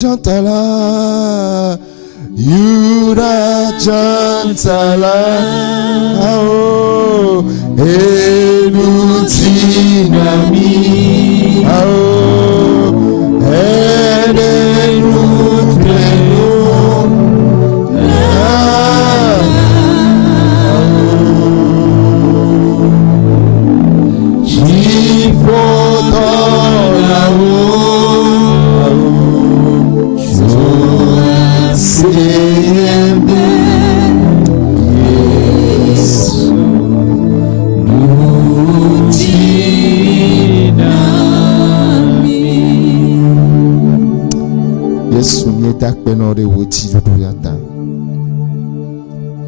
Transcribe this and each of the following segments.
Jantala, Yuda Jantala, Ao, Elutinami, Ao, Edenutrenu,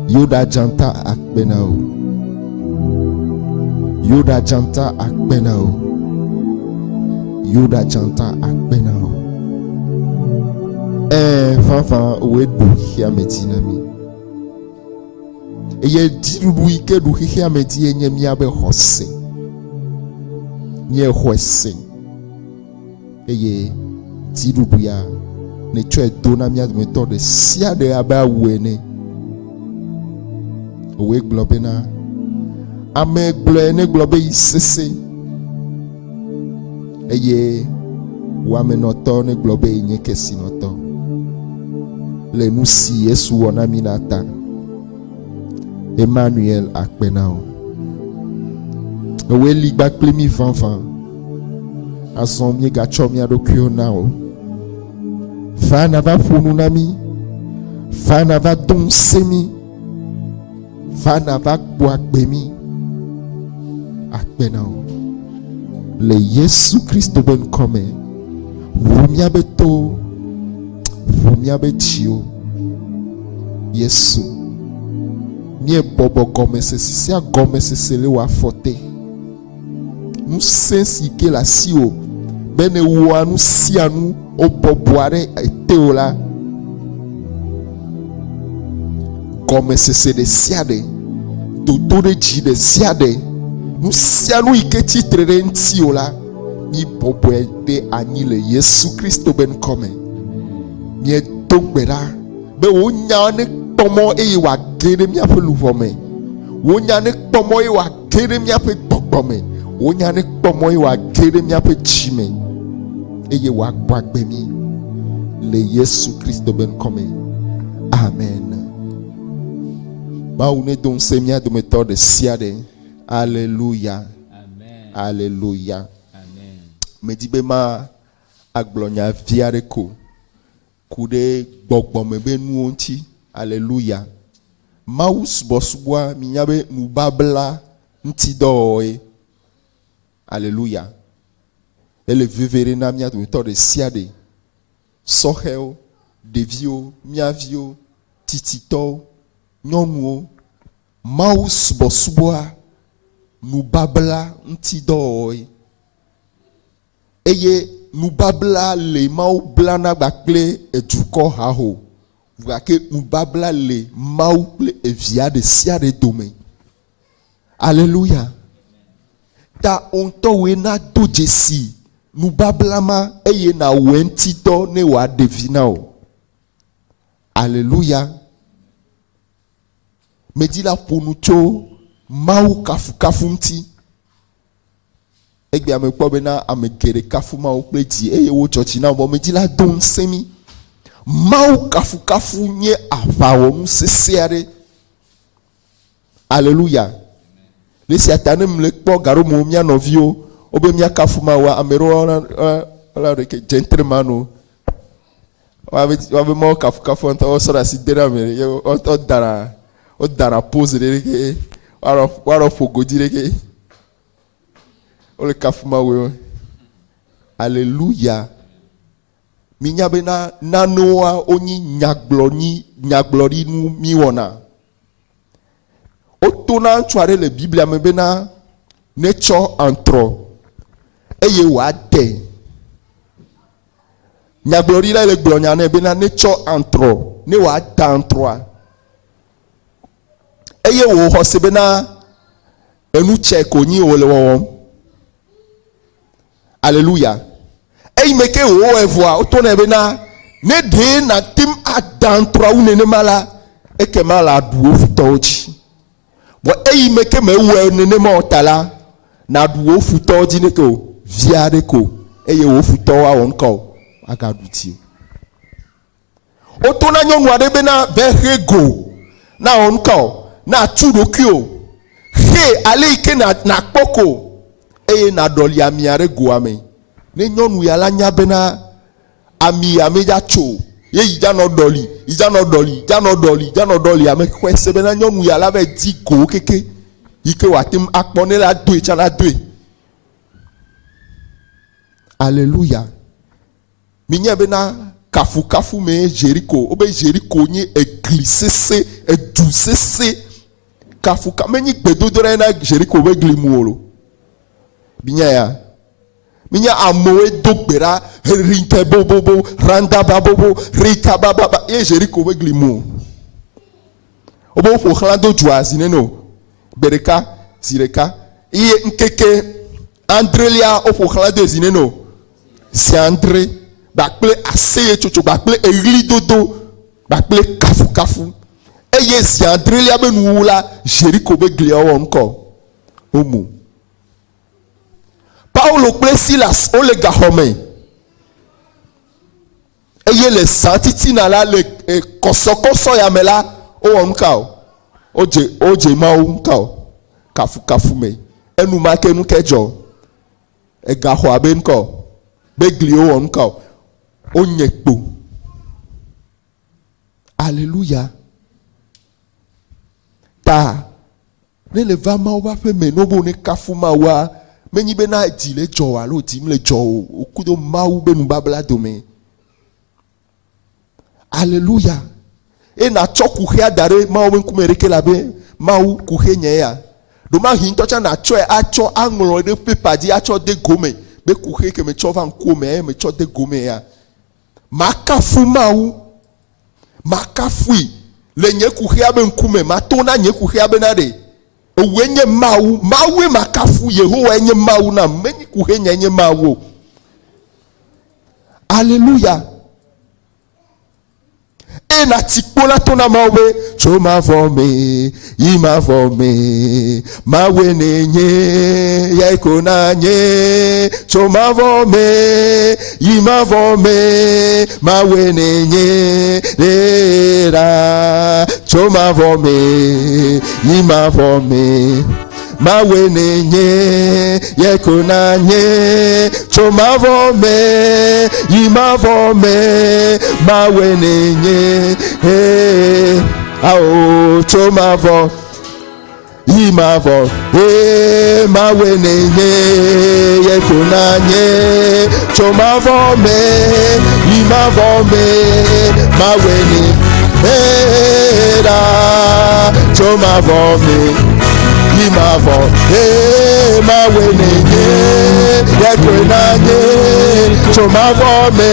Yuda janta akbenao. Yuda janta akbenao. Yuda janta akbenao. Fanfan wedu hia metinami. Eye dirudu ike du hia meti enye miabe hose. Nye hose. Eye dirudu ya ne chwe dona mia me to de sia de aba wene. We globena ame glene globe isese eye wa me noto ne globe nye kesi noto le nusi Yesu wona minata Emmanuel akpenao we ligba klemi fanfan ason mi gacho mi adokyo nao fana va funu nami fana va don semi Fana va boakbemi akbenao le Yesu Christo ben come vumiabe to vumiabe chio Yesu nie bobo gome se sia gome se sele wa forte nous sensi ke la sio bene wa nous sianu o boboare eteola comme c'est de siade tout de ji de siade nous sianu iketi trenti ola ni boboede ani le Yesu Christo ben come ni togbera be wonya ne tomo e wa gere mi apelu vome wonya ne tomo e wa gere mi ape togbome wonya ne tomo e wa gere mi ape chime eye wa gbagbe mi le Yesu Christo ben come amen. Maune don semia do méthode de siade. Alléluia. Amen. Alléluia. Amen. Me dit be ma aglonya viare ko. Kude gbogbo me be nu onti. Alléluia. Maus bosboa minyabe nu babla nti doe. Alléluia. Ele vivere na mia do méthode de siade. Soheo, devio, miavio, titito. Nyɔnuwo mawu subɔsubɔa nubabla ŋutidɔwɔe eye nubabla le mawu blana gbakple edukɔ haho gake nubabla le mawu kple evia de sia de dome. Alléluia. Ta ontɔwoe na do dzesi nubabla ma eye na wɔ ŋutidɔ ne wòa ɖevi na o. Alléluia. Me dit la ponucho mau kafu kafunti egbe ame kpo bena ame gere kafu mau pleti eye wo church na bo me dit la don semi mau kafu kafu nye afawo mu sesiare. Alléluia. Le siatane mle kpo garo mo mia novio obe mia kafu ma wa amero la reke gentleman wa be mo kafu kafu nta o sora si dera me o dara o dara pose de waro fogo direke o le kafuma we. Alléluia. Minyabe na nanoa oni nyaglori nu miwona o tona ntuare le Biblia me bena nature antro eye wa de nyaglori la le glonya na bena nature antro ne wa da antroa eye wo hosebena enu check onyi wo le wo. Alléluia. Ey meke wo evoa o to na bena ne de na tim adantra wo ne mala e ke mala duo futoji bo eyi me ke me wo ne ma otala na duo futoji ne ko viade ko eye wo futowa won ko aka duti o to na nyonu ade be na behego na on ko na churokio he ale ike na kpoko eye na doli amiare go ame ne nyonu ya la nya be na ami ameja cho ye ija no doli ame kwese be na nyonu ya la be di go keke ike watim akpone la do echa la do. Alléluia. Minya be na kafu me Jericho obe Jericho ni eglisese edusese kafu kamenyi gbedodore na Jericho be glimuolo minya amoe dogbera rinke bobobo randa babobo rika baba e Jericho be glimu obo fo khlando juazine no bereka sireka iye nkeke andrelia ofo khlando zine no si André bakple aseye chocho bakple egli dodo bakple kafu eye si André lia be nuula Jericho be glia wonko omo Paulo ple Silas o le gahome eye le santiti na la le kosokoso ya mela o wonka oje ma wonka kafu me enu make nu kejo e gaho abenko beglio onka onyekpo. Alléluia. Ta ne le va ma wa fe me no bo ne kafuma wa menyi be na di le jo wa lo di le jo okudo ma u be nu babla do me. Alléluia. E na choku hia dare ma o nkume reke la be ma u ku he nye ya do ma hin to cha na cho e acho anglo de pepa di acho de gome be ku he ke me cho van ku me cho de gome ya makafu mau makafui le nye ku he abe nkume ma to na nye ku he abe na de owenye mau mawe makafu Yehowa enye mau na menyi ku he nye mau. Alléluia. E na tikpola tona mawe choma vome ima vome mawe nenye yaiko na nye choma vome ima vome mawe nenye lera choma vome ima vome mawe nenye yaiko na nye choma vome ima vome mawe nenye ao choma vo ima vo mawe nenye yaiko na nye choma vome ima vome mawe nenye choma vome ima vo mawe nenye yaiko na nye choma vome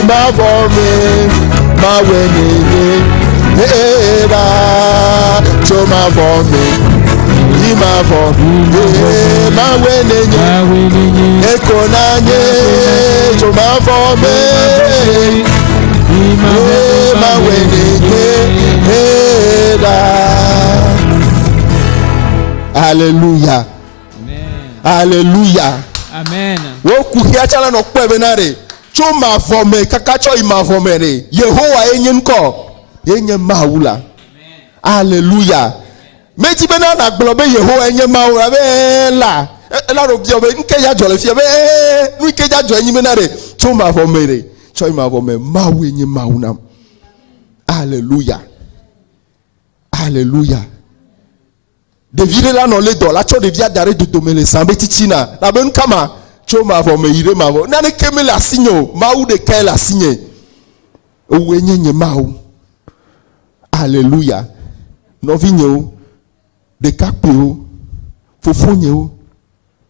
ima vome mawe nenye choma vome ima vome mawe nenye yaiko na nye choma vome mawe nenye. Alléluia. Alléluia. Amen. Wo kuhia chala no kwe benare. Choma vome kakacho ima vome re. Yehowa enye nko. Enye maula. Alléluia. Meji bena na globe Yehowa enye maula be la. La ro bi obe nke ya jole fie be nu nke ja jo enyi benare. Choma vome re. Choma vome mawu enye mauna. Alléluia. Alléluia. Devire la no le do la cho devia dare do domele sambe tichina la ben kama cho ma vo me ire ma vo na ne keme la sinyo ma u de kai la sinye o wenye ma. Alléluia. No vinyo de kakpo fofonyo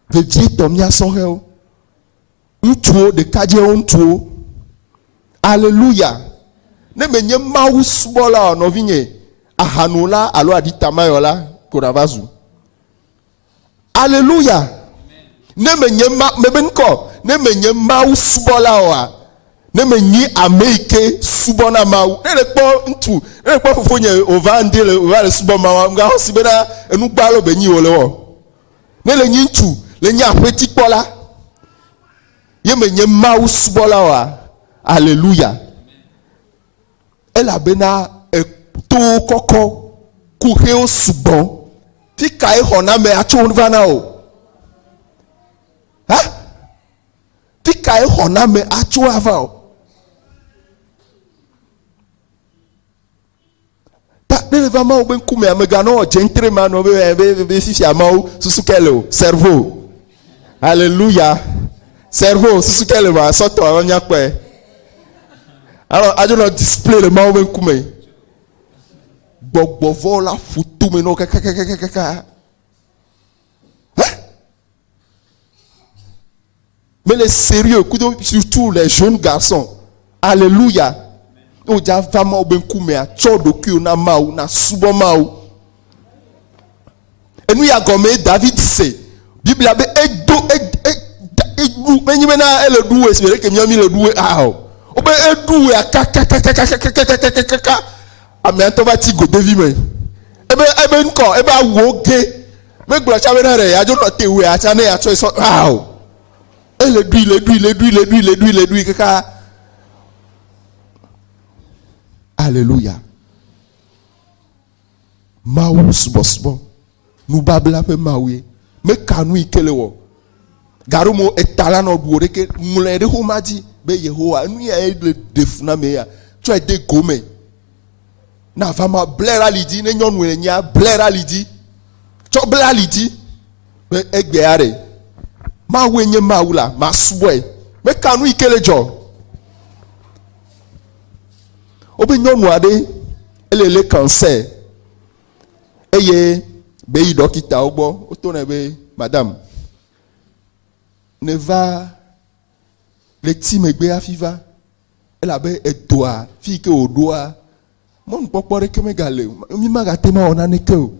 ve vie tomia so he o ntuo de kaje o ntuo. Alléluia. Ne menye ma u subola no vinye ahanula alo adita mayola Kuravazu. Alléluia. Ne menye ma mebenko ne menye ma usbola wa ne me nyi ameike subona mawu ne le kpo ntu ne le kpo fofo nye ova nde le ova le subo mawu nga hosi be na enu gba lo be nyi wo le wo ne le nyi ntu le nyi apeti kpo la ye me nye mawu subo la wa hallelujah ela be na to koko ku he o subo ti kai hona me acho vana o ha ti kai hona me acho ava o ne va mau ben kume amegano gentre mano be fifi amau susukele cerveau alléluia cerveau susukele ma soto anya pe alors I do not display le mau ben kume gbogbo vola futu me no kaka mais les sérieux surtout les jeunes garçons alléluia o ja vama ben kume a chodo ki na mau na subo mau enu ya gome David se Biblia be edo edu menyi na ele duwe se ke mi le duwe ao o be edu ya kaka ame anto ba ti go David me ebe nko ebe awo ge me gbo cha be na re ya jo no te we a cha na ya cho so ao ele du kaka alléluia mawu subo nu babla pe mawe me kanu ikele wo garumo etala no duore ke mulere ho maji be Yehowa nu ya le defuna me ya tu e de gome na fama blera lidi ne nyonu enya blera lidi to blera lidi be egbe are mawe nye mawula masubo e me kanu ikele jo obi nyɔnu aɖe ele le cancer eye be yi dɔkitawo gbɔ woto ne be madame ne va le ti megbe hafi va elabe edoa fi ke woɖoa mɔnukpɔkpɔ ɖeke megale mi magate ma wɔ naneke o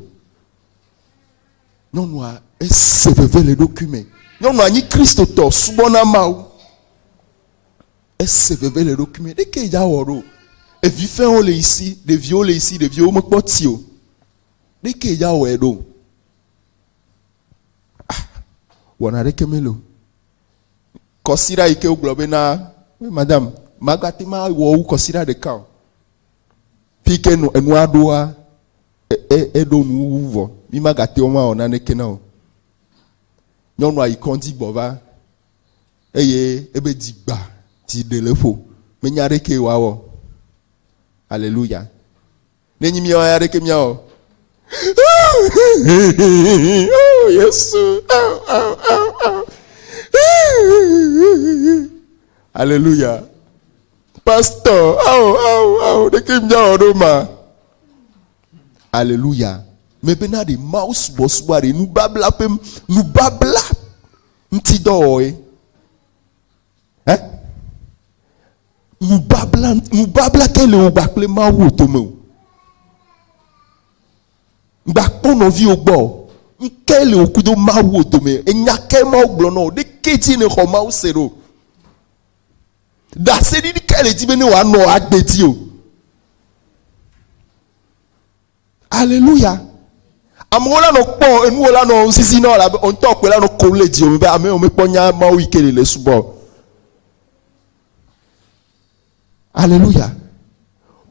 nyɔnua ese veve le ɖokui me nyɔnua nyi kristotɔ subɔna mawu ese veve le ɖokui me ɖeke dza wɔ ɖo evi fɛnwo le ici ɖeviwo le ici ɖeviwo mekpɔ ti o ɖeke dza wɔe ɖo wɔna ɖeke mele o kɔsira yi ke wogblɔ be na madame magate ma wɔ wu kɔsira ɖeka o fi ke enua ɖoa eɖo nu vɔ mi magate wo ma wɔ naneke na o nyɔnua yi kɔndzi gbɔ va eye ebe dzi gba dzi ɖe le ƒo menya ɖeke woawɔ. Alléluia. Nenyi mi ya reke mi o. Oh yes. Alléluia. Pasteur, reke mi o do ma. Alléluia. Me bena de mouse boss wari nu babla pem nu babla nti do e. Nous babla quel est bakle ma wo to me bakpo no vi ogbo quel est okudo ma wo to me enya ke ma ogbo no de keti ne ho ma usero da se di quel est di wa no agbeti o alléluia amola no po enu ola no sisi no la on talk we la no college o me ame o me ponya ma o ikele le subo. Alléluia.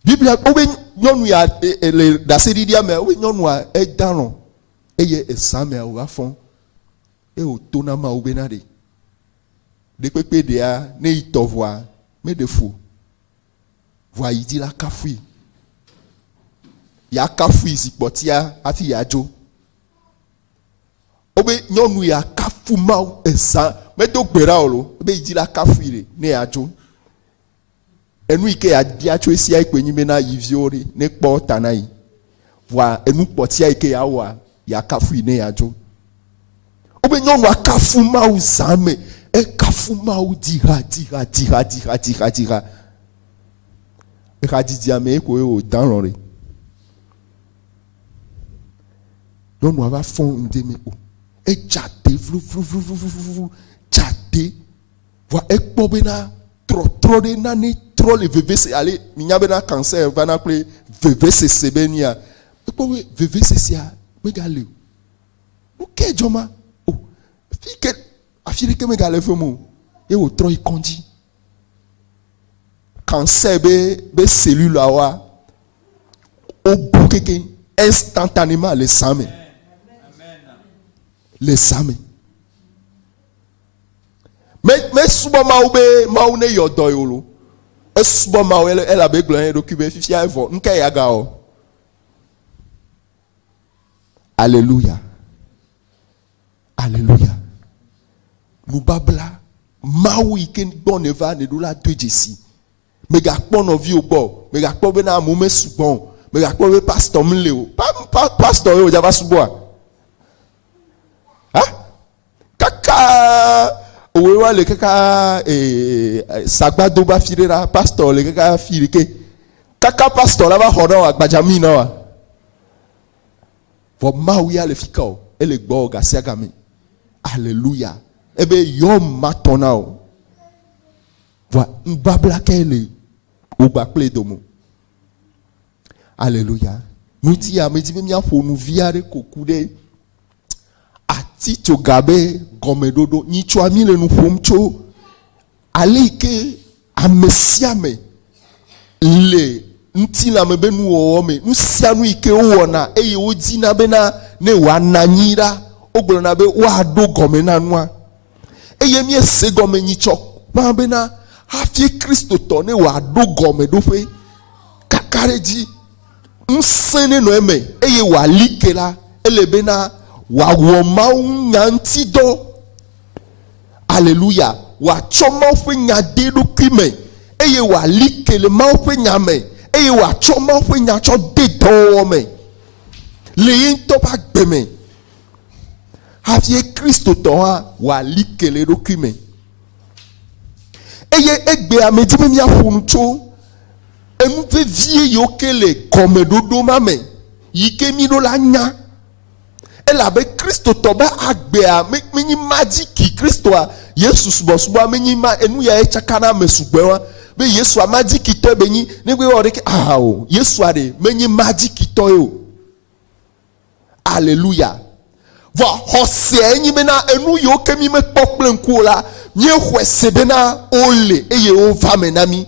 Bible obe nyɔnu ya le daseri dia me obe nyɔnu a edano eye esame a wa fon e o tona ma obe na de pepe dia ne itovoa me de fou voa yidi la kafui ya kafui zipotia afi ya jo obe nyɔnu ya kafu ma esa me do gbera olo obe yidi la kafui ne ya jo enu ike ya dia tso esi ai kpenyi mena yiviori ne kpo tanai wa enu kpotia ike ya wa ya kafu ine ya jo obe nyɔnu akafu ma uzame e kafu ma udira e hadidi ame ko e o danro re nyɔnu ava fon ndeme o e jade vlu jade wa e kpo bena trop de nani trop le VVC allez minyabena cancer va n'appeler VVC sebenia et pour VVC a megale OK joma oh fike afire ke megale femo et au trop il condi cancer be cellule wa au bouquet instantanément les same les same mais souvent maoune yodo yolo souvent maou elle a besoin de occuper fifia event nka yaga o alléluia alléluia nous babla maou iken bon eva ne do la deux ici mais ga pon ovi o bo mais ga pon be na moment souvent mais ga pon be pasteur mleo pasteur yo java suboa hein kaka owewa le kaka sagbado ba firera pastor le kaka firike kaka pastor la ba hodo agbajami na wa vo mawia le fikao ele gbo ga siagami alléluia ebe yo matona o vo mbabla kele o gba ple domo alléluia nous ti a me di mi afo nu viare kokude ati to gabe gomedodo ni chwami le nu fomcho alike amesiame le nti na mebe nu wo me nu sianu ike wo na eye odi na be na ne wa nanyira ogbolo na be wa do gome na nua eye mi ese gome ni cho ma be na afie Kristo to ne wa do gome do fe kakareji nsene no eme eye wa like la elebe na wa woma nyanti do alléluia wa choma fe nyade do kwime eye wa likele ma fe nyame eye wa choma fe nyacho de do me le yin to ba gbeme afie Kristo to wa likele do kwime eye egbe amedi mi afuncho enu fe vie yokele komedodo mame yike mi do la nya elle avait Christo toba agbea menyi magiki Christo a Yesu subo menyi ma enu ya echakana mesugbewa be Yesu a magiki to benyi ne gbe ore ke o Yesu ade menyi magiki to yo alléluia va hose enyi bena enu yo kemi me pokple nku la nye hwese bena ole eye o va menami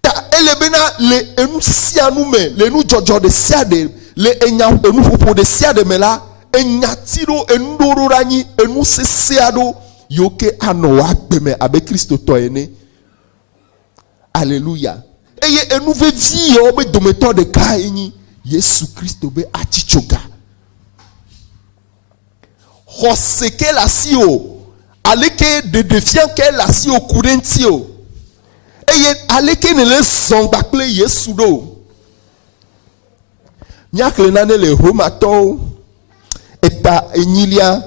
ta ele bena le enu sianu me le nu jojo de siade le enya enu popo de siade me la enya tiro endoro ranyi enu sesiado yoke ano wa gbeme abe Kristo to ene alléluia eye enu vevi o be dometo de ka enyi Yesu Kristo be achichoga hoseke la sio aleke de defiant ke la sio kurentio eye aleke ne le zongba ple Yesu do nyakle nane le romato eta enyilia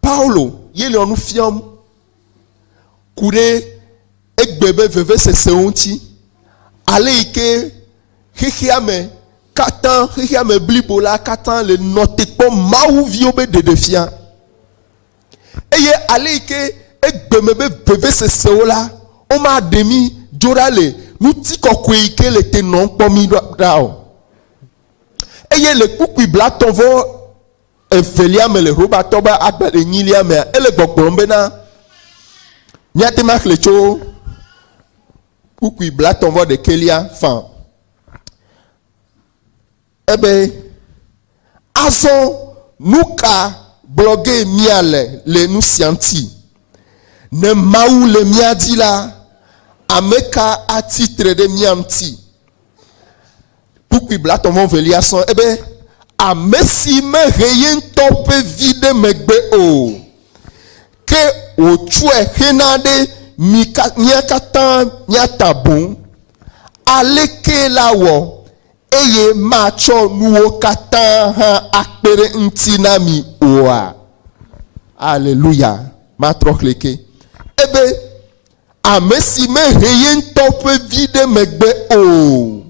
Paulo yele onu fiam kure egbebe veve se seunti aleike hihiame katan hihiame blibola katan le notekpo maou viobe de defiant eye aleike egbemebe veve se seola o ma demi jorale nuti kokwe ike le te non pomi dao eye le kukui blaton vo efelia me le roba toba agba de nyilia me ele gbogbo na nyate mak le cho kukui blaton vo de kelia fan ebe azo nuka blogué miale le nu sianti ne maou le miadi la ameka a titre de miamti pourquoi blaton von velia son ebe amesi me reyen tope vide megbe o ke o chue henade nyakatan nyatabun aleke lawo eye macho nuwo katan ha akpere ntinami oa alléluia matrokleke ebe amesi me reyen tope vide megbe o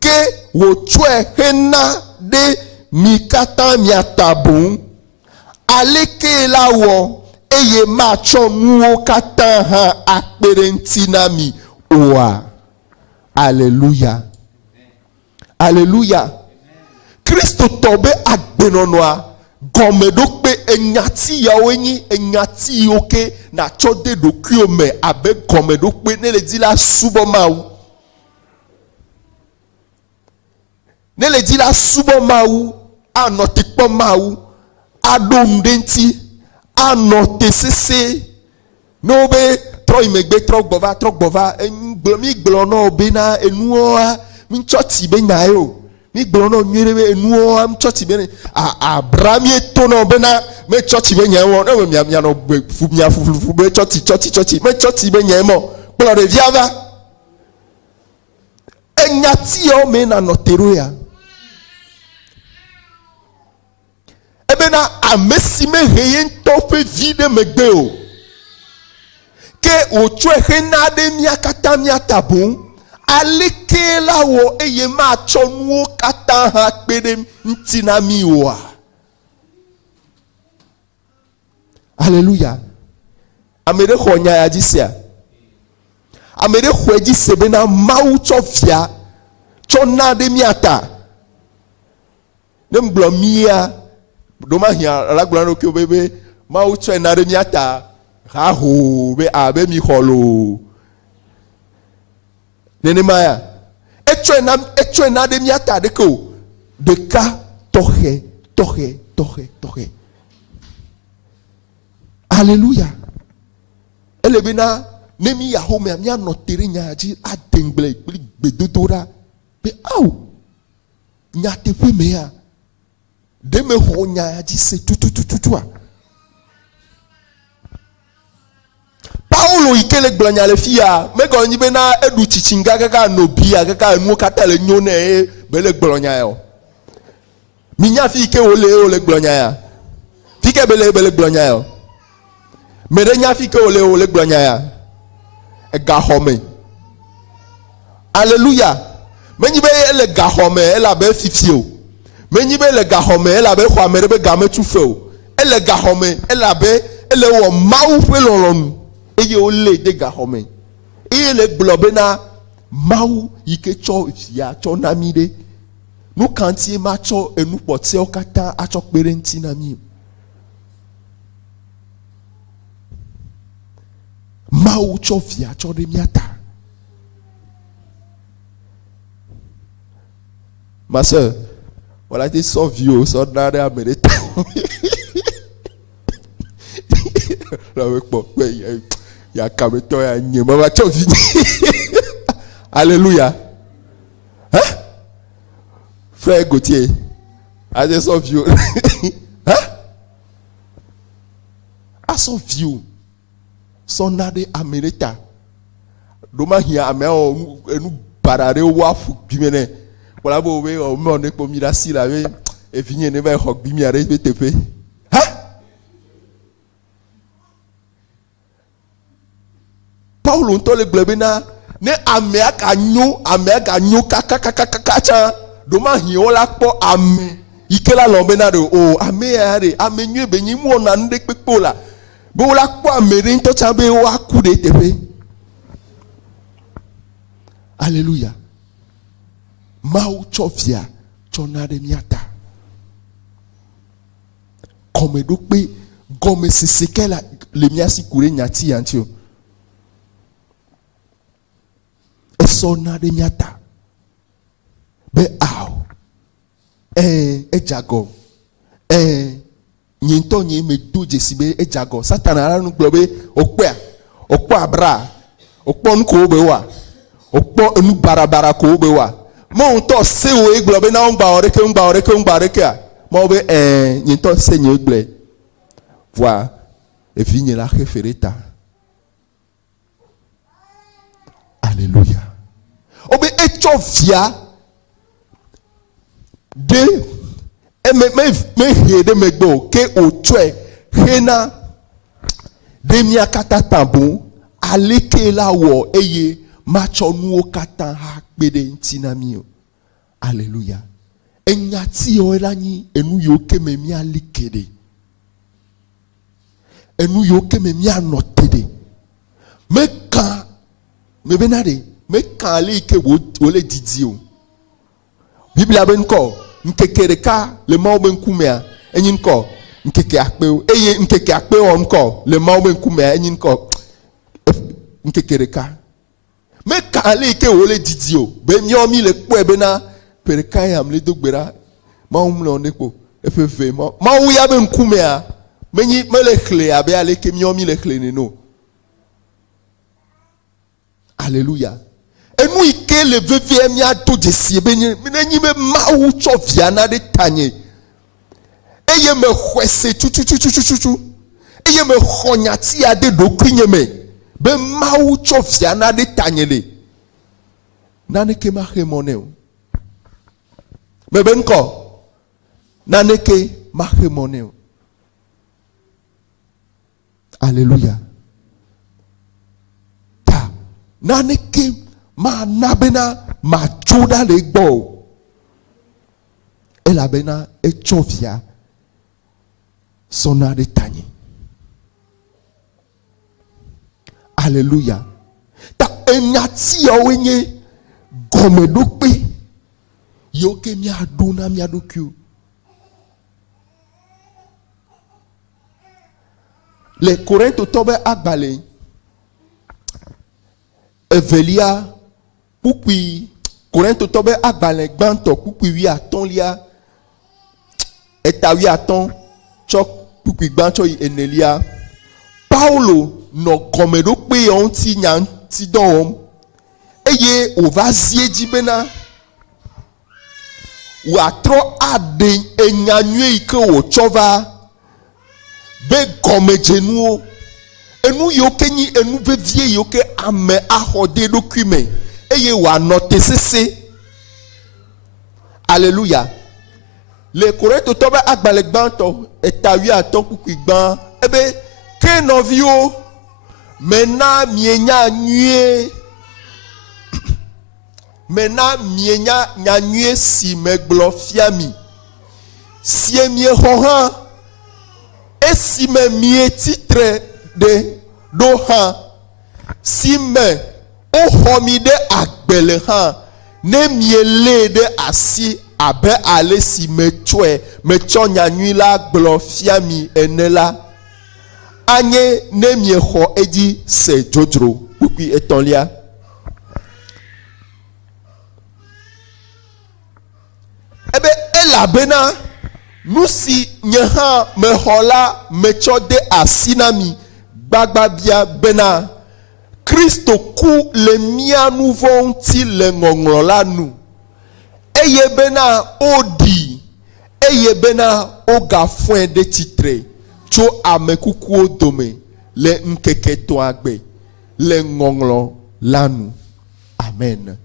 ke wo chue hena de mikata miatabun aleke la wo eye macho nuo kata ha akperentinami oa. Alléluia. Alléluia. Christo tobe agbenonoa gomedokpe enyati yawenyi enyati yoke na chode dokuome abe gomedokpe ne le dit la subomau. Ne le dit la subomau anotikpo mau adomdenti anote sese nobe tro imegbe tro gbova mi gblono bena enuoa mi choti be nyayo mi gblono nyerebe enuoa mi choti be abrami tono bena me choti be nyayo no mi no fu be choti me choti be nyemo gblo de viava enyati o me na noteroya ebena amesime heyen tope vide megbe o ke ocho hena de miakata miatabun aleke la wo eye ma chonuo kata ha pede ntina mi wa. Alléluia. Amere khonya ya jisia. Amere khoji sebena mau chofia chona de miata. Dem blomia doma hia la glano ke bebe mau chona de miata. Ha ho be abe mi kholo. Nenemaya. Etwe na de miata de ko. De ka tohe. Alléluia. Elebina nemi ya home amia noteri nyaji adengle bedodora. Be au. Nyate pe meya. De me ho nyaji se tutututua. Paulo ikele glanya le fia me go nyibe na edu chichinga kaka no bia kaka enu kata le nyone e bele glanya yo minya fi ke ole glanya ya fi ke bele glanya yo me de nya fi ke ole glanya ya e ga home. Alléluia. Me nyibe le ga home e la be fifio me nyibe le ga home e la be kwa me be ga me tufo e le ga home e la be e le wo mau pe lolonu eye ole de ga home eye le globe na mau ike cho ya cho na mi de nu kantie ma cho enu pote okata acho perenti na mi mau cho fia cho de miata. Ma soeur, voilà tes so vieux so nare amereta ya kameto ya nyema ba cho fini. Alléluia. Hein? Frère Gauthier, I just saw you. Hein? I saw you. So nade amereta. Doma hia ame o enu barare wafu bimene. Wala bo we o me on e po mirasi la we e finye ne ba hok bimi are BTP. Paulo ntole glebena ne amea ka nyu kaka doma hiola po ame ikela lombena de o amea re amenyu be nyimu ona nde pepola bo la po amere nto chabe wa ku de tepe. Alléluia. Mau chofia chona de miata comme dokpe gomme sesekela le miasi kure nyati antio sona de miata be au jago nyinto nyi me doje sibe jago satana ara nu globe okpo abra okpo nko be wa okpo enu barabara ko be wa mo to se o globe na ngba oreke a mo be nyinto se nyi gble voi e vigne la refereta. Alléluia. Obe echo via de me hede megbo ke otwe hena de miakata tambo aleke la wo eye macho nu okata ha pede ntinami. Alléluia. Enyati o elanyi enu yo ke me mi alikede. enu yo ke me mi anote de me kan me benade me kan le ke wo le didi o Biblia ben ko nkekereka le mawo ben kumea enyin ko nkeke akpe eye nkeke akpe o nko le mawo ben kumea enyin ko nkekereka me kan le ke wo le didi o be mi o mi le po ebe na pereka yam le dogbera mawo mlo nepo efefe mawo ya ben kumea menyi mele khle abe ale ke mi o mi le khle ne no Alléluia. Et nous, ike le veve mi ado jesie benye, menyi me mawu cho viana de tanye. Eye me khwese chu. Eye me khonyati ade do krinye me. Be mawu cho viana de tanye le. Nane ke ma remone o. Me ben ko. Nane ke ma remone o. Alléluia. Ta nane ke ma nabena ma joda le gbo ela bena e chofia sona de tani. Alléluia. Ta enyati yo wenye gome dokpe yo ke mi adona mi adokyo le Corinthiens tobe agbale Evelia Pukui Corinthiens tobe agbale gbanto pukui wi aton lia etawi aton chok pukui gbanto enelia Paulo no komedo pe on ti nyan ti don eye o va zieji bena ou atro ade enyanywe ike o chova be komejenu enu yoke ni enu vevie yoke ame ahode dokume eye wa note sese. Alléluia. Le Corinthiens tobe agbale gbanto etawi aton kukigban ebe ke novio mena mienya nue mena mienya nyanyue si meglo fiami si emie hohan esi me mie titre de dohan si me o homide agbele han ne miele de asi abe ale si me chwe me cho nyanyui la glo fiami enela anye ne mie ho eji se jojro pupi etonlia. Ebe elabena nusi nyeha me hola me cho de asinami bagbabia bena Christo ku le mia nouveau ti le ngonglola nu eye bena odi eye bena oga fuen de titre cho amekuku odome le nkeke to agbe le ngonglo lanu. Amen.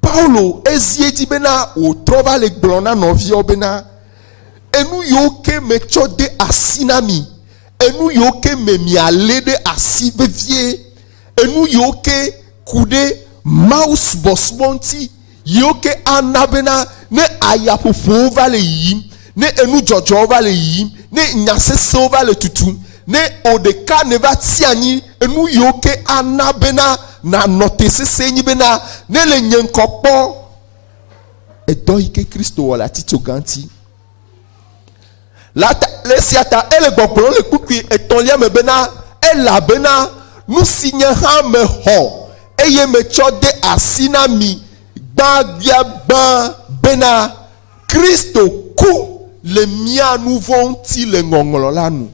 Paulo ezieti bena o trova le glona novio bena enu yoke me cho de asinami enu yoke me miale de asi vevie enu yoke kude mouse bosmonti yoke anabena ne ayapofo va le yim ne enu jojo va le yim ne nyasese va le tutu ne odeka ne va tiani enu yoke anabena na note sese nyi bena ne le nyenkopo edo ike Kristo wala tito ganti la le siata ele gbogbo le kuki etonlia me bena ela bena nu sinye ha me ho eye me cho de asina mi gbagya ba bena Kristo ku le mia nouveau ti le ngongolo lanu.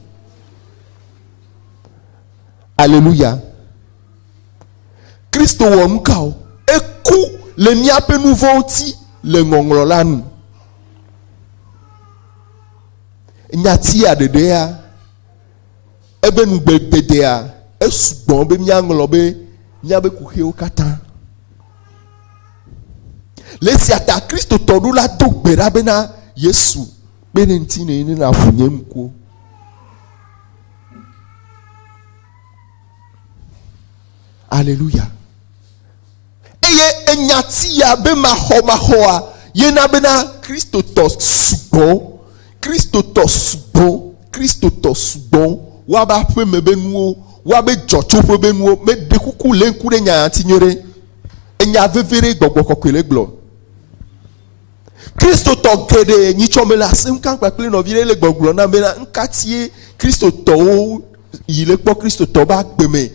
Alléluia. Christo womkao eku le miape nouveau ti le ngongolo lanu. Nyati ya dedea ebe nu gbedea esugbon be mianglo be miabe kuhe okata lesi ata Christo todu la dogbera bena Yesu benenti ne ni na funyemko. Alléluia. Eye enyati ya be mahoa ye na bena Christo to subo Kristo to sugbon wa ba pe me benuo wa be jocho pe benuo me de kuku le nku de nya antinyore enya vevere gbogbo kokele glo Kristo to gede ni chomela sim kan pa ple no vire le gbogbo na me na nkatie Kristo to ile po Kristo to ba gbeme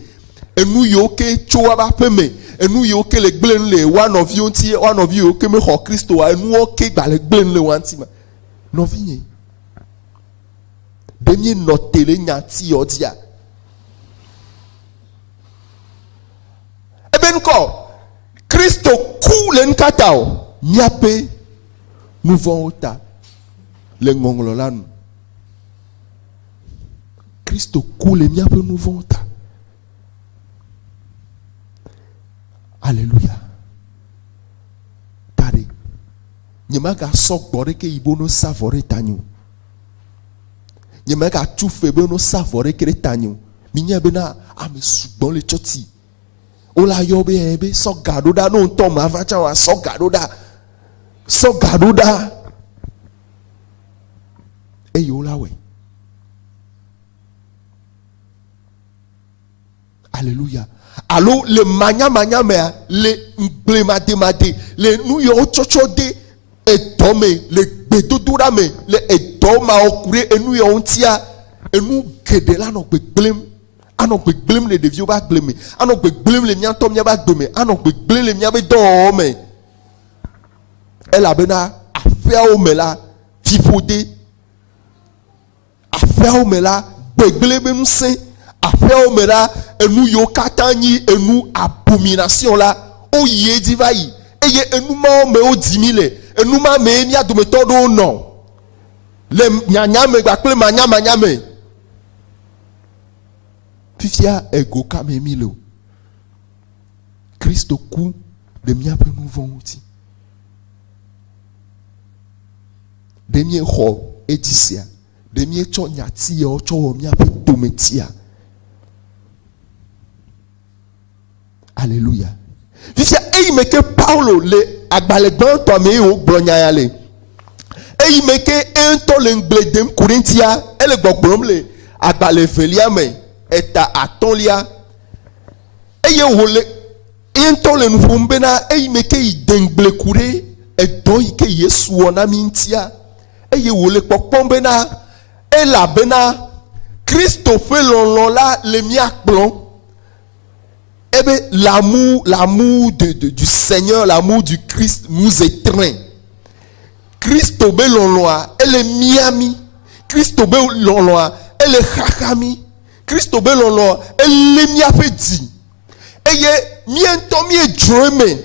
enu yo ke chowa ba peme enu yo ke le glen le one of you ke me ho Kristo wa enu o ke gba le glen le wanti ma no vinye demie notele nyati odia eben ko Kristo ku le nkatao nyape nous vont ota le ngongolo lanu Kristo ku le nyape nous vont ota. Alléluia. Tare. Nyemaga sok bore ke ibono savore tanyu. Nyemaga chufe beno savore ke tanyu. Minya bena ame sugbon le choti. Ola yobe ebe sok gado da no ntom avacha wa sok gado da. Sok gado da. Eyola we. Alléluia. Alors le manya me le mble mate le nu yo chocho de etome le bedodura me le etoma okure enu yo ntia enu gedela no gbeglem ano gbeglem le devio ba gleme ano gbeglem le mianto mia ba gbeme ano gbeglem le mia be do me ela bena afia o me la fifode afia o me la gbeglem nu se affaire au mera enu yo katani enu abomination la o ye divai eye enu ma me o 10,000 enu ma me ni adume todo no le nyanyame gba kle manyame fifia ego kame milo Christo ku de mia pe nous vont uti de mie ho edisia de mie cho nyati yo cho mia pe tometia. Alléluia. Fifia e meke Paulo le agbalegban to me o bronya yale. E meke ento le ngledem Corinthia ele gbogbrom le agbalefelia me eta atolia. E ye wole ento le nfumbena e meke idengle kure e do ike Yesu ona mintia. E ye wole popombena e la bena Christo fait lon la le miakplon. Eh bien, l'amour du Seigneur, l'amour du Christ nous étreint. Christ obe l'onloa, elle est miami. Christ obe l'onloa, elle est hakami. Christ obe l'onloa, elle est miapedi. Et ye miento mie dreme.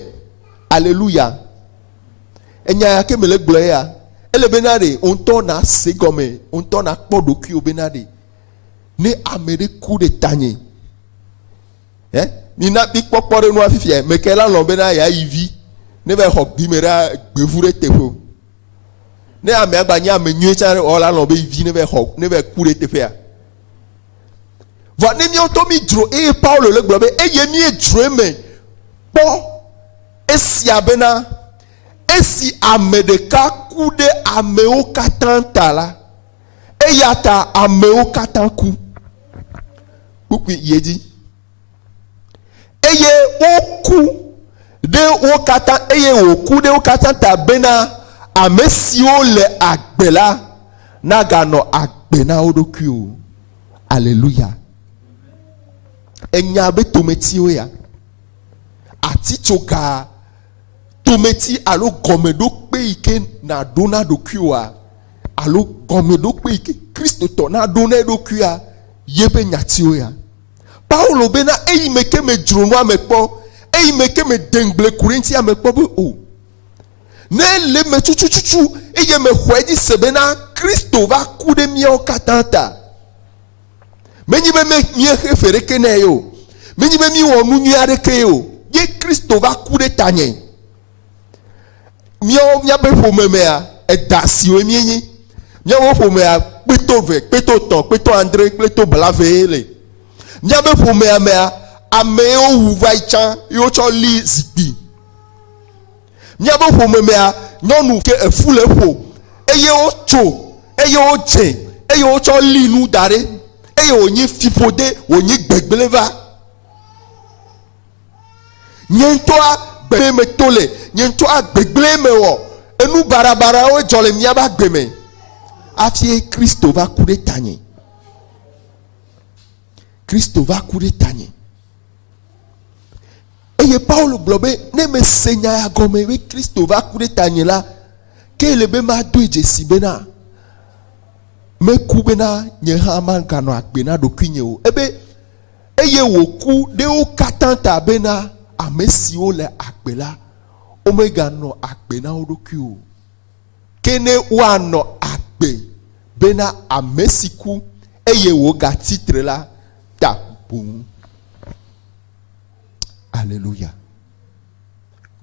Alléluia. Et nya ke mele gloya. Elle est benade, on tona segome, on tona podoki o benade. Ne amere coup de tanye. Hein? Nina big popore no afifie mekela lombe na ya ivi ne be hok bimera gbevure tefo ne ame agbanya amenyu chare ola lombe ivi ne be hok ne be kure tefea va ne mi otomi dro e Paulo le globe e yemi e dreme po esi abena esi amedeka kude ameo katantala e yata ameo katanku bukwi yeji eye oku de okata eye oku de okata ta bena amesio le agbela nagano agbena odoku. Alléluia. Enya be tometi oya atichoka tometi alo gomedo pe ike na dona dokuwa alo gomedo pe ike Kristo to na dona dokuya yebe nyati oya. Paulo bena eyi meke me drono amekpo eyi meke me dengle Corinthia amekpo be o ne le me chuchuchu eye me hwedi sebena Kristo va kude mio katanta menyi be me mie refere kene yo menyi be mi wonu nyare ke yo ye Kristo va kude tanye mio mia be pomemea edasi o mienyi mia wo pomea peto ton peto André peto blavele Nyabe pour mea ameo uvaichan yo cho li zikbi. Nyabe pour mea nyonu ke efule po eye o cho eye o che eye wotsɔ li nu da ɖe eye wònyi fiƒode wònyi gbegblẽ va nye ŋutɔa gbegblẽ me to le nye ŋutɔa gbegblẽ me wɔ enu barabarawo dzɔ le miaba agbe me hafi Kristo va ku ɖe tanye Kristo va ku ɖe tanye eye Paulo gblɔ be ne mese nya ya gɔme be Kristo va ku ɖe tanye la ke le be madoe dzesi bena meku bena nye hã maganɔ agbe na ɖokuinye o ebe eye wòku ɖe wo katã ta bena ame siwo le agbe la womeganɔ agbe na wo ɖokui o ke ne woanɔ agbe bena ame si ku eye wògatitre la ta boŋ. Alléluia.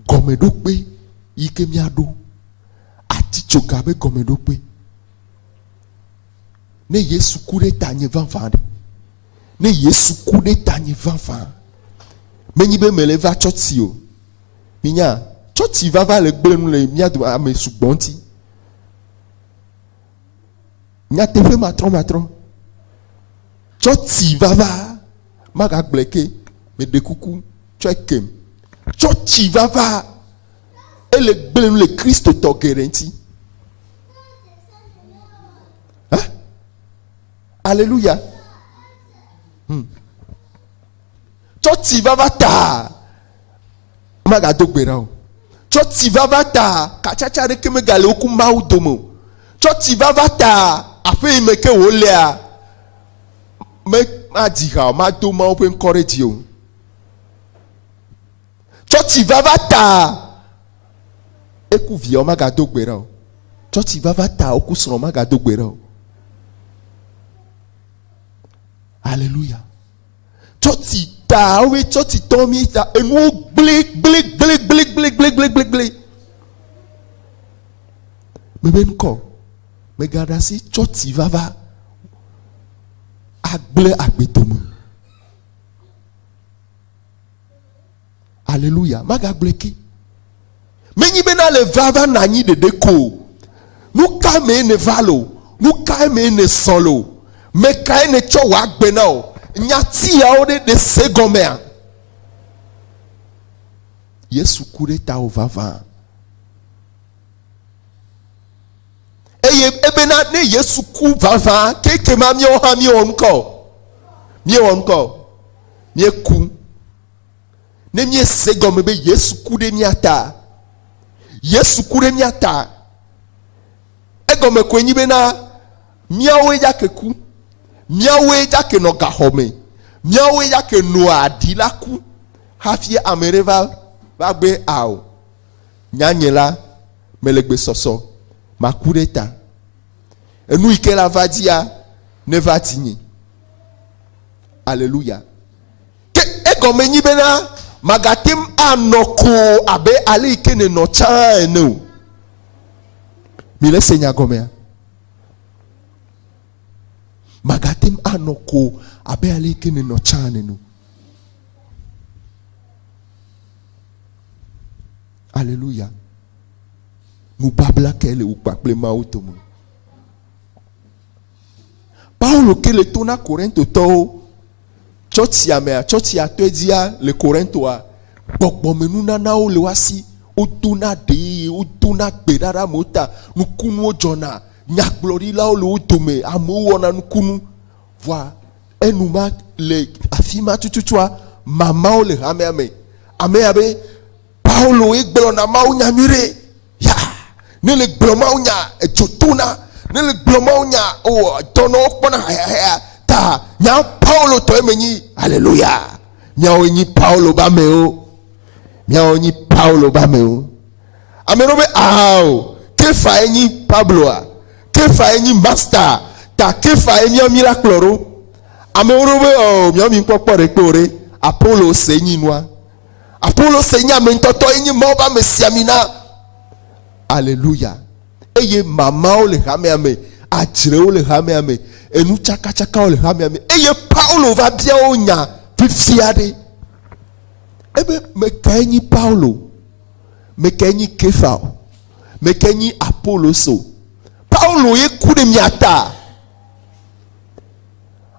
Gɔmeɖokpe yi ke miaɖo atitsoga be gɔmeɖokpe ne Yesu ku ɖe tanye vavã ɖe ne Yesu ku ɖe tanye vavã menyi be mele va tsɔtsi o minya tsɔtsi vava le gblẽ nu le mia dome ame sugbɔ ŋuti nyateƒe matrɔ tsɔtsi vava magagblẽ ke meɖe kuku tsɔe kem tsɔtsi vava ele gblẽ nu le Kristo tɔ geɖe ŋuti. Alléluia. Tsɔtsi vava ta magado gbe na o tsɔtsi vava ta katsatsa ɖeke megale woku Mawu dome o tsɔtsi vava ta aƒe yi me ke wòlea madi ha o mado Mawu ƒe ŋkɔ ɖe dzi o tsɔtsi vava ta eku viawo magado gbe na o tsɔtsi vava ta woku srɔ̃ magado gbe na o. Alléluia. Tsɔtsi ta owe tsɔtsi tɔ mi ta enuwo gble. Mebe ŋkɔ megada si tsɔtsi vava agble agbetome. Alléluia. Magagble ke. Menyi bena le vava nanyi ɖeɖe ko. Nu ka me ne va lo? Nu ka me ne sɔ lo? Me kae ne tsɔ wɔ agbe na o nyati yawo ɖe se gɔmea Yesu ku ɖe ta o vavã eye ebena ne Yesu ku vavã keke ma míawo hã míewɔ ŋkɔ míeku ne míese gɔme be Yesu ku ɖe mía ta egɔme koe nyi bena míawoe ya ke ku míawoe dzake nɔ gaxɔme míawoe dzake nɔa aɖi la ku hafi ame ɖe va gbe ao nyanye la mele gbe sɔsɔ maku ɖe ta enu yi ke la va dzia ne va tinye. Alléluia. Ke egɔme nyi bena magatem anɔ ko abe ale yi ke ne nɔ tsã ene o mi le se nya gɔmea magatem anɔ ko abe ale ke ne nɔ tsã neno. Alléluia. Nubabla ke le wo kpakple Mawu tome. Paulo ke le to na Korintotɔwo tsɔtsia mea tsɔtsia tɔe dzia le Korintoa gbɔgbɔme nunanawo le wasi wodona ɖe wodona gbeɖaɖa me ta nukunuwo dzɔna nyagblɔɖilawo le wo dome amewo wɔna nukunu voa enuma le afi ma tututua mamawo le hamea me amea be Paulo egblɔna Mawu nya nyui ɖe ya ne le gblɔ Mawu nya edzotona ne le gblɔ Mawu nya o dɔnɔwo kpɔna hayahaya ta nya Paulo tɔ eme nyi. Alléluia. Miawo nyi Paulo ba mewo ame ɖewo be ao kefa enyi Pabloa kefa enyi master ta kefa enyi mi la kplɔ ɖo amewo ɖo be o miami kpɔkpɔ ɖe kpo ɖe Apollo se nyi nua Apollo se nyi ame ŋutɔtɔ enyi Mawu ba me siamina. Alléluia. Eye mamawo le hamea me adzrewo le hamea me enu tsakatsakawo le hamea me eye Paulo va bia wo nya fifia ɖe ebe me kae nyi Paulo me kae nyi Kefa me kae nyi Apollo so Paulo ye ku ɖe mia ta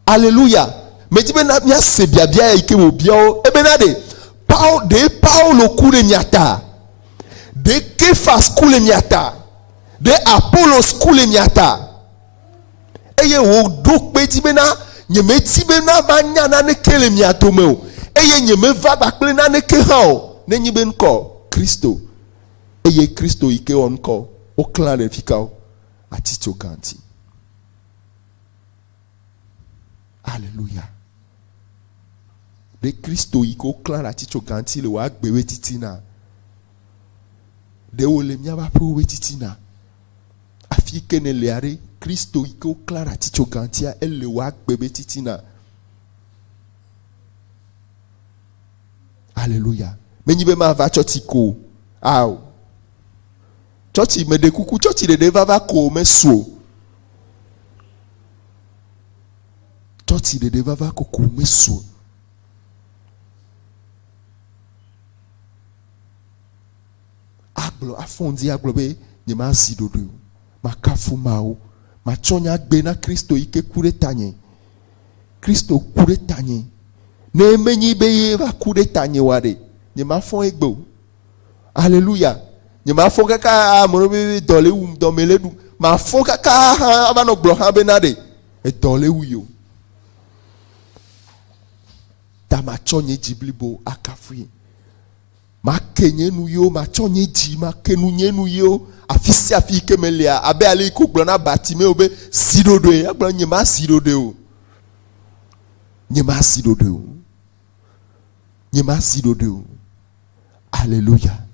Alléluia. Mais tu bena mia se bia bia ike wo bia o. E bena de Paulo kule miata. De Kefas kule miata. De Apollos kule miata. Eye wo dok pe ti bena nyeme ti bena banya na ne kele miato me o. Eye nyeme va bakle na ne ke ha o. Ne nyi ben ko Kristo. Eye Kristo ike on ko. O clan de fikao. Atito kanti. Alléluia. De Kristo iko clan atito kanti le wa gbewe titina. De ole mia ba pro titina. Afike ne leare Kristo iko clan atito kanti a ele wa gbewe titina. Alléluia. Menyibe ma va chotiko. Aw. Choti me de kuku choti de va ko me so. Choti de va ko me so. Aglo afondi aglo be nyema sidodo. Makafu mao. Machonya gbe na Kristo ike kure tanye. Kristo kure tanye. Ne menyi be ye va kure tanye wade. Nyema fon egbo. Alléluia. Nyema fon kaka mo be dole wu do meledu. Ma fon kaka aba no glo ha be na de. E dole wu yo. Ta machonye jiblibo akafuye. Ma kenye nu yo, ma chonye ji, ma kenu nye nu yo, afisi afike melia, abe ale iko blona batime obe sidodo e, ablon nyema sidodo. Nyema sidodo. Nyema sidodo. Alléluia.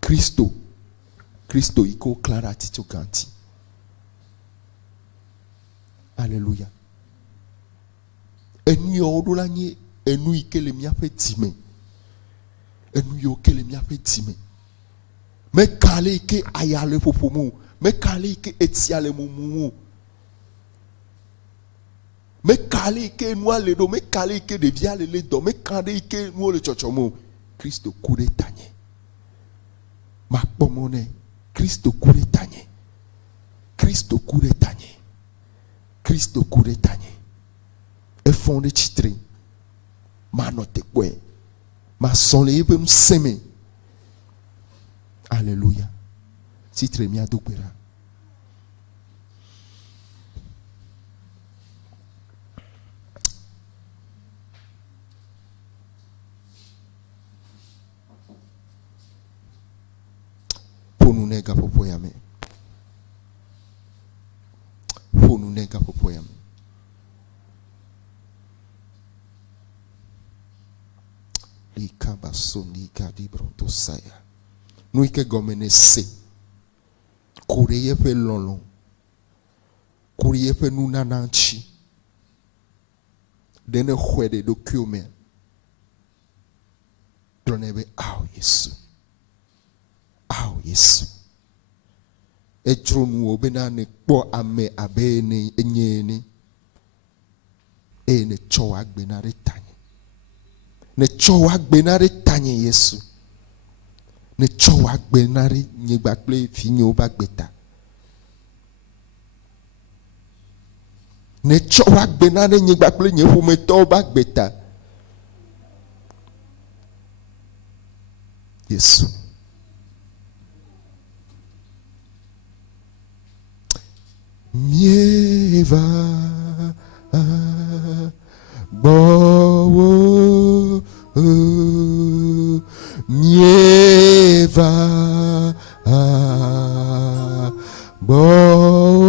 Kristo iko clara tito kanti. Alléluia. Enu yo odola nye, enu ike le miape time. Enu yo kele miape time. Me kale ike ayale popomu. Me kale ike etiale mumu. Me kale ike nuale do. Me kale ike deviale le do. Me kale ike nuole chochomo. Kristo kure tanye. Makpomone. Kristo kure tanye. Kristo kure tanye. Kristo kure tanye. E fonde chitre. Ma note kwe. Ma son le yebe mseme. Alléluia. Titre mi adopera. Pour nous nega popoyame. Pour nous nega popoyame. Nous que gomene se koureye pe lolon koureye pe nou nananchi dene khwede do kyome donebe aw Yesu e dronu obenane po ame abene enyene ene chowa gbenare tanye ne chowa gbenare tanye Yesu ne chowa gbenare nyegbakple finyo bagbeta ne chowa gbenare nyegbakple nyehumeto bagbeta Yesu mieva bowo mieva bowo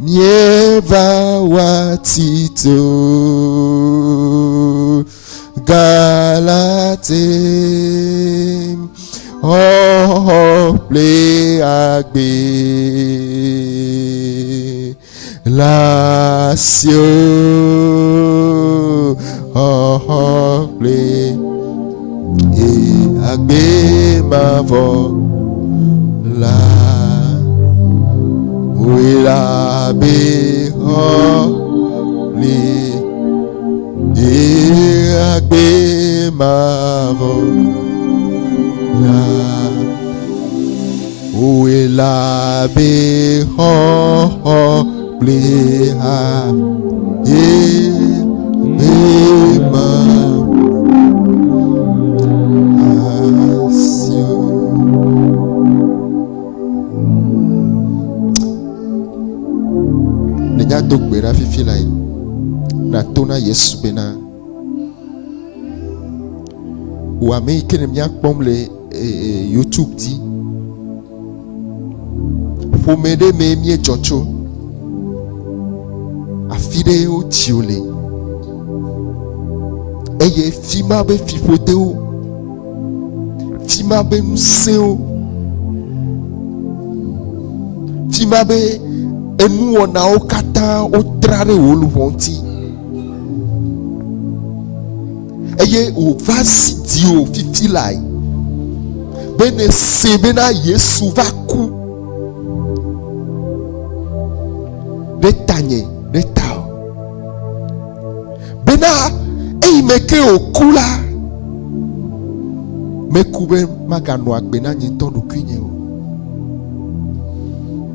mieva watito galate oh play agbe lasio oh play agbe mavo la wila be oh play agbe mavo la be ho Bléa Nenya dogbera fifi lai na tona Yesu bena ou ame ikene mia kpom le YouTube di fomede me mie jocho afide o tiole eye fima be fifote o fima be nse o fima be enu ona o kata o trare o luwonti eye o vasi di o fifi lai bene sebena Yesu va ku de tanye de tao bena ei meke o kula mekube magano agbena nyito do kwinye o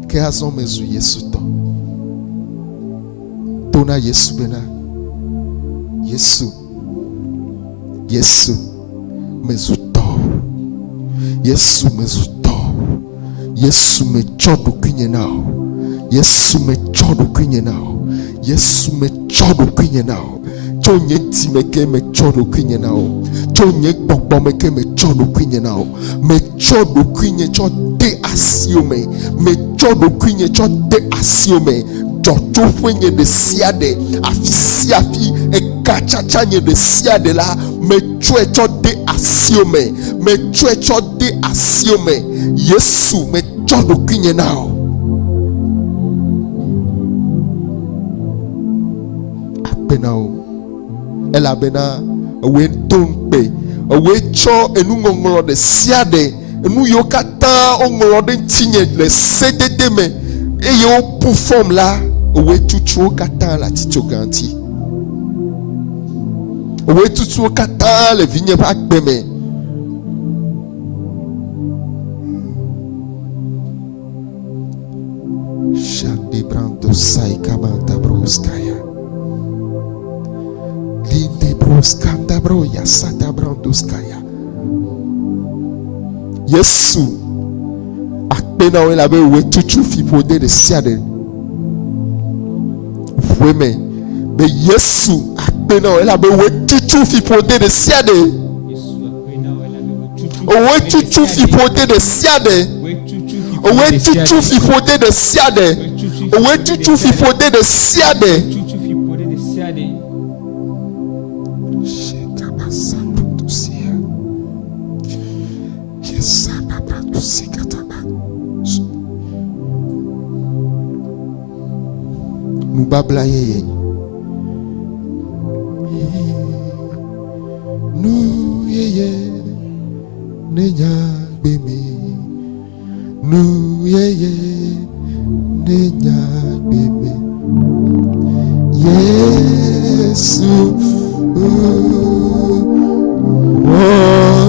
ke azon mezu Yesu to tona Yesu bena Yesu mezu to Yesu mezu to Yesu me chodo kwinye nao Yesu me chodo kwinye nao Yesu me chodo kwinye nao chonye timeke me chodo kwinye nao chonye gbogbo meke me chodo kwinye nao me chodo kwinye cho de asiome me chodo kwinye cho de asiome jojo kwenye de siade afisiafi ekachachanye de siade la me chwe cho de asiome me chwe cho de asiome Yesu me chodo kwinye nao benao ela bena we tompe we cho enu ngongolo de siade enu yokata ongolo de tinye le cdd me e yo pour forme là we tutu kata la tichoganti we tutu kata le vigne pa gbeme shadi brando sai kabanta broskaya Linde broskanda broya sata branduskaya Yesu akpena we labe we tutu fi pode de siade weme be Yesu akpena we labe we tutu fi pode de siade we tutu fi pode de siade we tutu fi pode de siade we tutu fi pode de siade nous babla yeye nous yeye nenya bemi nous yeye nenya bemi Yesu oh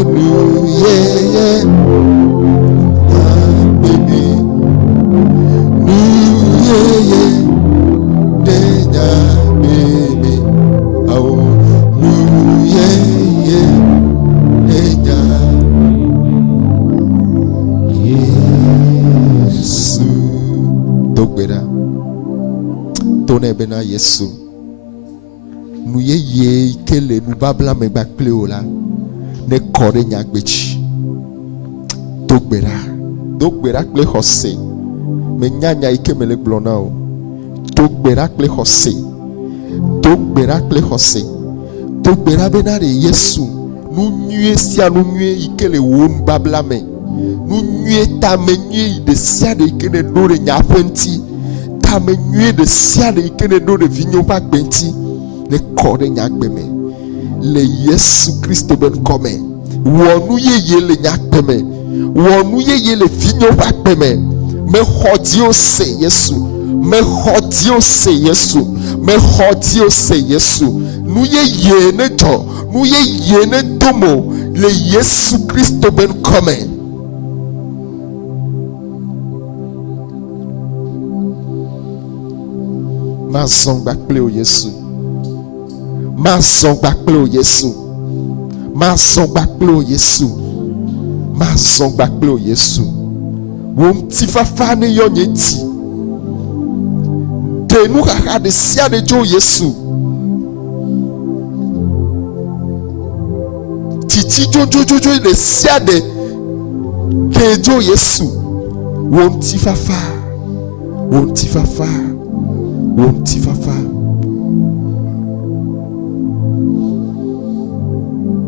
nous yeye baby nous yeye baby oh nous yeye Yesu dogbera tone bena Yesu nous yeye kele nous babla me bakple ola ne kore nyagbechi dogbera kple xɔse me nyanya ike me le gblɔ na o dogbera kple xɔse dogbera bena de Yesu nu nyuie sia nu nyuie ike le wo nubabla me nu nyuie tame nyuie de sia de ike ne do de nyaƒe ŋuti tame nyuie de sia de ike ne do de vinyo ƒe agbe ŋuti ne kɔ ɖe nyagbe me le Yesu Kristo be ŋkɔ me wɔ nu yeye le nyagbe me wɔ nu yeye le vinyo ƒe agbe me mexɔ diwo se Yesu mexɔ diwo se Yesu mexɔ diwo se Yesu nu yeye ne dzɔ nu yeye ne domo le Yesu Kristo be ŋkɔ me Ma zong bakple o Yesu. Ma zong bakple o Yesu. Ma zong bakple o Yesu. Ma zong bakple o Yesu. Wom ti fafa ne yo nyeti. De nou kaka de sia de jo Yesu. Titi jo de sia de jo Yesu. Wom ti fafa. Wom ti fafa. Wom ti fafa.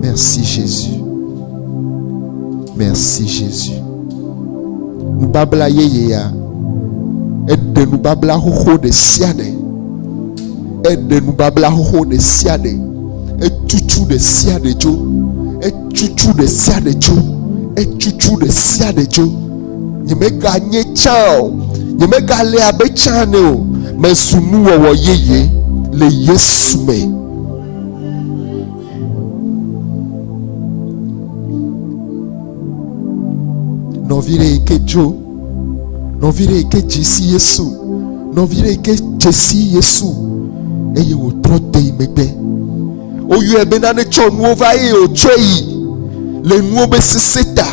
Merci Jésus. Merci Jésus. Nous babla yeye ya. Aide nous babla ho de siade. Aide nous babla ho de siade. Et chuchu de siade jo. Et chuchu de siade jo. Et chuchu de siade jo. Ni me gagner chao. Ni me gale abe chane. Mais sunu wo yeye le Yesu me. Non vire ke jo. Non vire ke Jesi Yesu. Non vire ke Jesi Yesu. Eye wo trote imegbe. O yu ebe na ne cho nu ova e o choi. Le nu obe siseta.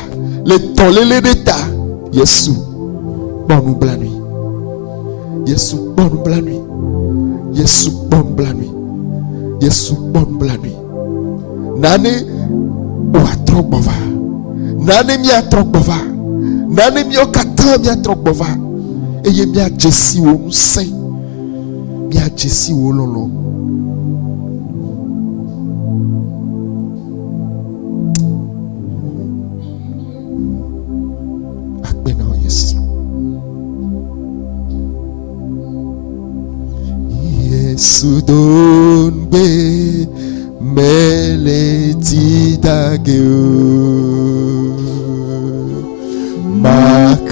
Le tolele deta. Yesu. Bon nous bla nuit. Yesu bon bla nuit. Yesu bon bla nuit. Yesu bon bla nuit. Nane o atrok bova. Nane mi atrok bova. Nane mi okata mi atrok bova. Eye mi a Jesi wo nse. Mi a Jesi wo lolo. Akbe na Yesu. Sudonbe meleti dageo makudenuko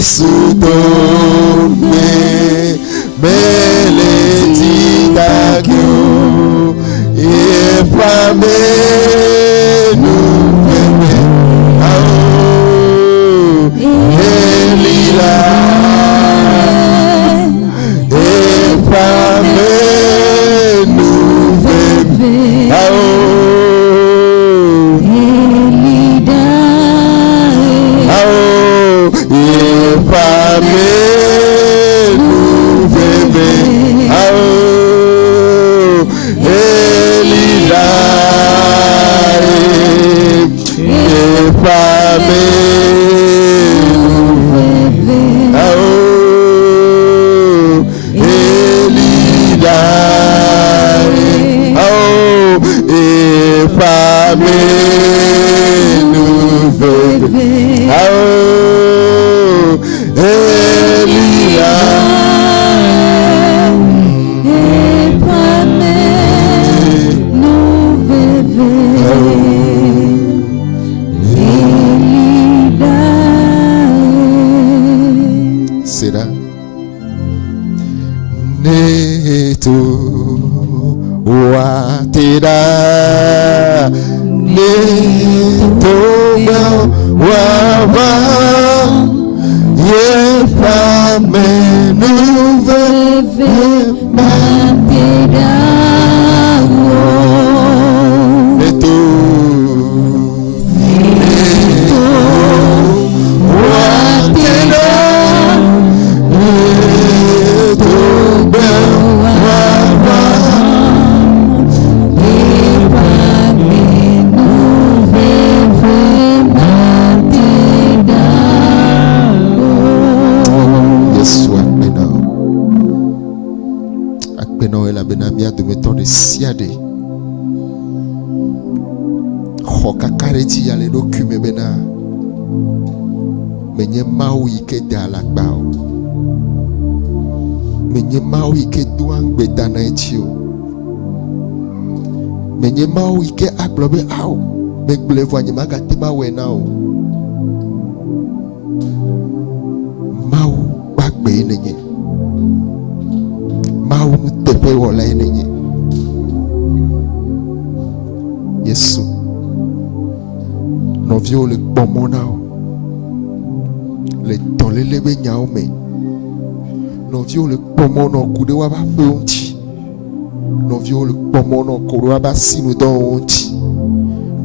Sudonbe meleti dageo epame menye mau ike aglobe au beglevo anyamaga tema wenao mau bagbe nenye mau tepe wola nenye Yesu Novio le pomonao. Le tolele be nyaome. Novio le pomono kudewa ba peonti. Novio le pomono kudewa ba sinu don onti.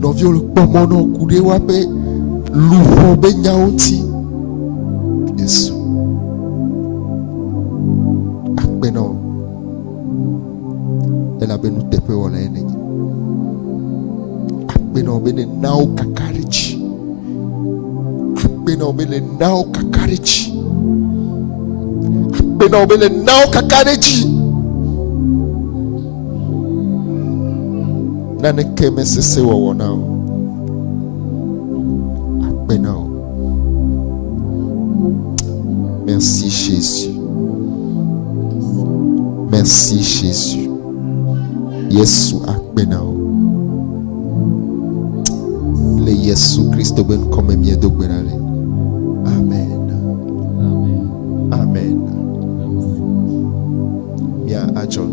Novio le pomono kudewa be luho be nyaonti. Yesu. Akbeno. Ela be nu tepe wala enegi. Akbeno be ne nao kakarichi. Akbeno be le nao kakarichi. Akbeno be le nao kakarichi. Nane keme sese wa wonao. Akbeno. Merci Jésus. Merci Jésus. Yesu akbenao. Le Yesu Christo ben comme miedo benale. Amen. Amen. Amen. Mia ajon.